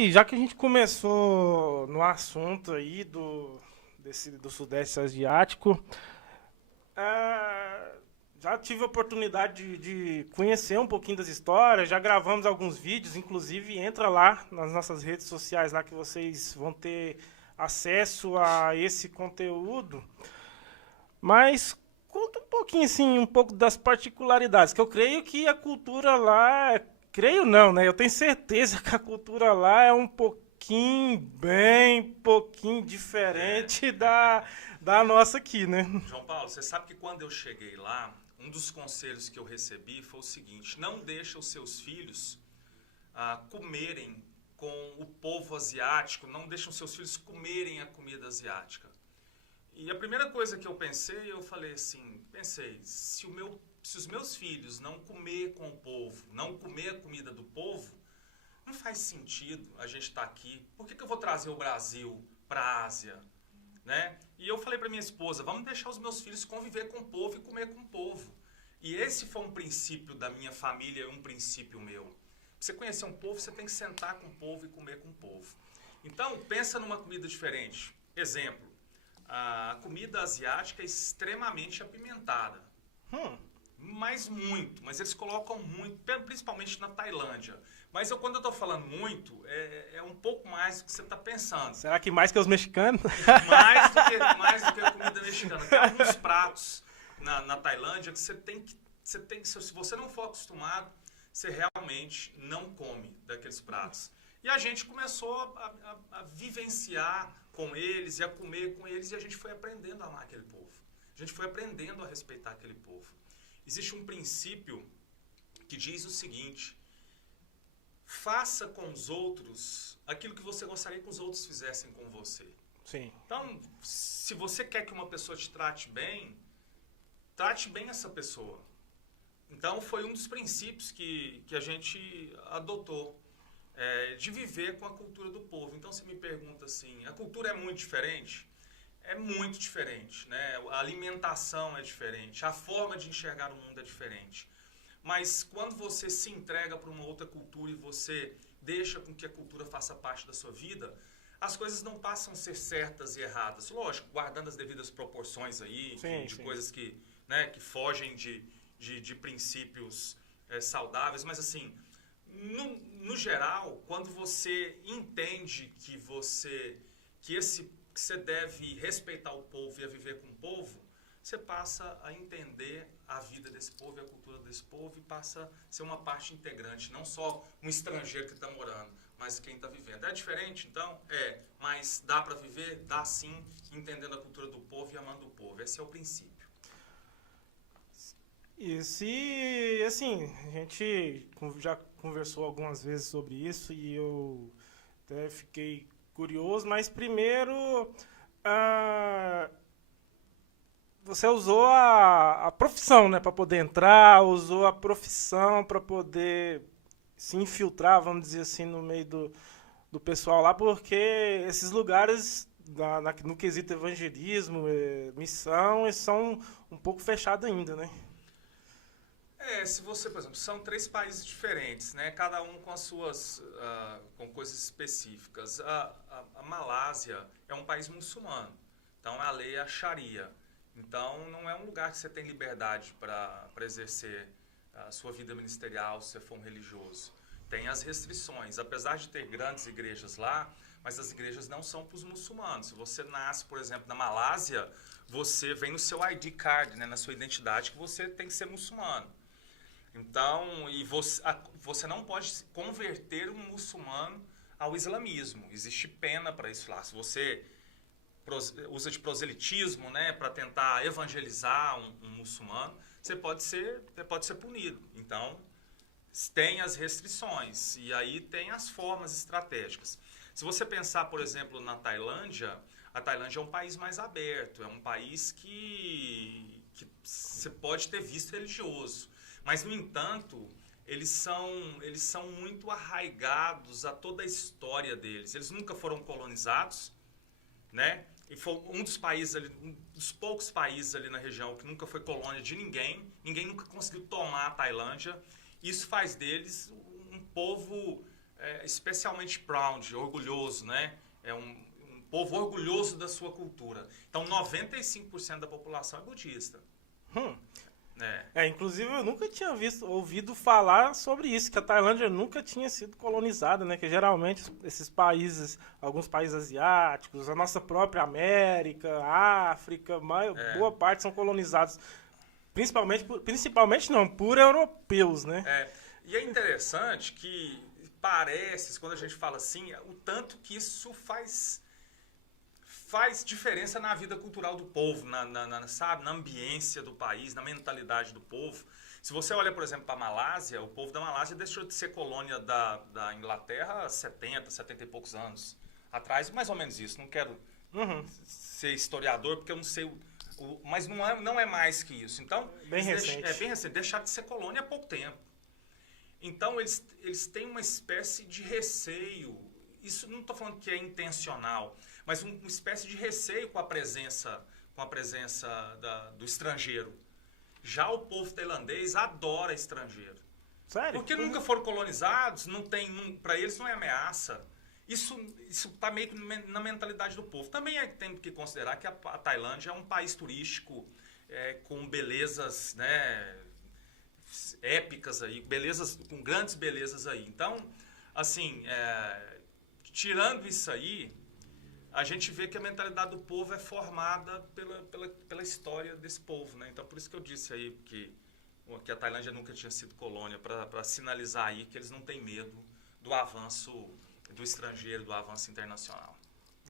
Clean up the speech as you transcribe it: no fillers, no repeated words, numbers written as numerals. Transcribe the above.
E já que a gente começou no assunto aí do Sudeste Asiático, ah, já tive a oportunidade de conhecer um pouquinho das histórias, já gravamos alguns vídeos, inclusive entra lá nas nossas redes sociais lá que vocês vão ter acesso a esse conteúdo. Mas conta um pouquinho assim, um pouco das particularidades, que eu creio que a cultura lá, creio não, né? Eu tenho certeza que a cultura lá é um pouquinho, bem pouquinho É. diferente da nossa aqui, né? João Paulo, você sabe que quando eu cheguei lá, um dos conselhos que eu recebi foi o seguinte: não deixa os seus filhos comerem com o povo asiático, não deixa os seus filhos comerem a comida asiática. E a primeira coisa que eu pensei, eu falei assim, se os meus filhos não comer com o povo, não comer a comida do povo, não faz sentido a gente estar aqui. Por que eu vou trazer o Brasil para a Ásia? Né? E eu falei para minha esposa, vamos deixar os meus filhos conviver com o povo e comer com o povo. E esse foi um princípio da minha família, um princípio meu. Pra você conhecer um povo, você tem que sentar com o povo e comer com o povo. Então, pensa numa comida diferente. Exemplo, a comida asiática é extremamente apimentada. Hum. Mas eles colocam muito, principalmente na Tailândia. Mas quando eu estou falando muito, é um pouco mais do que você está pensando. Será que mais que os mexicanos? Mais do que a comida mexicana. Tem alguns pratos na Tailândia que se você não for acostumado, você realmente não come daqueles pratos. E a gente começou a vivenciar com eles e a comer com eles e a gente foi aprendendo a amar aquele povo. A gente foi aprendendo a respeitar aquele povo. Existe um princípio que diz o seguinte: faça com os outros aquilo que você gostaria que os outros fizessem com você. Sim. Então, se você quer que uma pessoa te trate bem essa pessoa. Então, foi um dos princípios que a gente adotou, de viver com a cultura do povo. Então, você me pergunta assim, a cultura é muito diferente? É muito diferente, né? A alimentação é diferente, a forma de enxergar o mundo é diferente. Mas quando você se entrega para uma outra cultura e você deixa com que a cultura faça parte da sua vida, as coisas não passam a ser certas e erradas. Lógico, guardando as devidas proporções aí, Sim, de sim. coisas que fogem de princípios saudáveis. Mas assim, no geral, quando você entende que você deve respeitar o povo e a viver com o povo, você passa a entender a vida desse povo e a cultura desse povo e passa a ser uma parte integrante, não só um estrangeiro que está morando, mas quem está vivendo. É diferente, então? Mas dá para viver? Dá sim, entendendo a cultura do povo e amando o povo. Esse é o princípio. E se, assim, a gente já conversou algumas vezes sobre isso e eu até fiquei curioso, mas primeiro, ah, você usou a profissão, né, para poder entrar, usou a profissão para poder se infiltrar, vamos dizer assim, no meio do pessoal lá, porque esses lugares, no quesito evangelismo, missão, eles são um pouco fechados ainda, né? Se você, por exemplo, são três países diferentes, né? Cada um com as suas, com coisas específicas. A Malásia é um país muçulmano, então a lei é a Sharia. Então não é um lugar que você tem liberdade para exercer a sua vida ministerial se você for um religioso. Tem as restrições, apesar de ter grandes igrejas lá, mas as igrejas não são para os muçulmanos. Se você nasce, por exemplo, na Malásia, você vem no seu ID card, né, na sua identidade, que você tem que ser muçulmano. Então, você não pode converter um muçulmano ao islamismo. Existe pena para isso lá. Se você usa de proselitismo, né, para tentar evangelizar um muçulmano, você pode ser punido. Então, tem as restrições e aí tem as formas estratégicas. Se você pensar, por exemplo, na Tailândia, a Tailândia é um país mais aberto, é um país que você pode ter visto religioso. Mas, no entanto, eles são muito arraigados a toda a história deles. Eles nunca foram colonizados, né? E foi um dos poucos países ali na região que nunca foi colônia de ninguém. Ninguém nunca conseguiu tomar a Tailândia. Isso faz deles um povo especialmente proud, orgulhoso, né? É um povo orgulhoso da sua cultura. Então, 95% da população é budista. Inclusive eu nunca tinha ouvido falar sobre isso, que a Tailândia nunca tinha sido colonizada, né? Que geralmente esses países, alguns países asiáticos, a nossa própria América, África, boa parte são colonizados, principalmente não, por europeus, né? E é interessante que parece, quando a gente fala assim, o tanto que isso faz diferença na vida cultural do povo, sabe? Na ambiência do país, na mentalidade do povo. Se você olha, por exemplo, para a Malásia, o povo da Malásia deixou de ser colônia da Inglaterra há 70 e poucos anos atrás, mais ou menos isso. Não quero ser historiador, porque eu não sei, mas não é mais que isso. Então, bem recente. Deixaram de ser colônia há pouco tempo. Então, eles têm uma espécie de receio. Isso não estou falando que é intencional, mas uma espécie de receio com a presença do estrangeiro. Já o povo tailandês adora estrangeiro. Sério? Porque nunca foram colonizados, para eles não é ameaça. Isso está meio que na mentalidade do povo. Também tem que considerar que a Tailândia é um país turístico com belezas, né, épicas aí, com grandes belezas aí. Então, assim, tirando isso aí, a gente vê que a mentalidade do povo é formada pela história desse povo, né? Então, por isso que eu disse aí que a Tailândia nunca tinha sido colônia, para sinalizar aí que eles não têm medo do avanço do estrangeiro, do avanço internacional.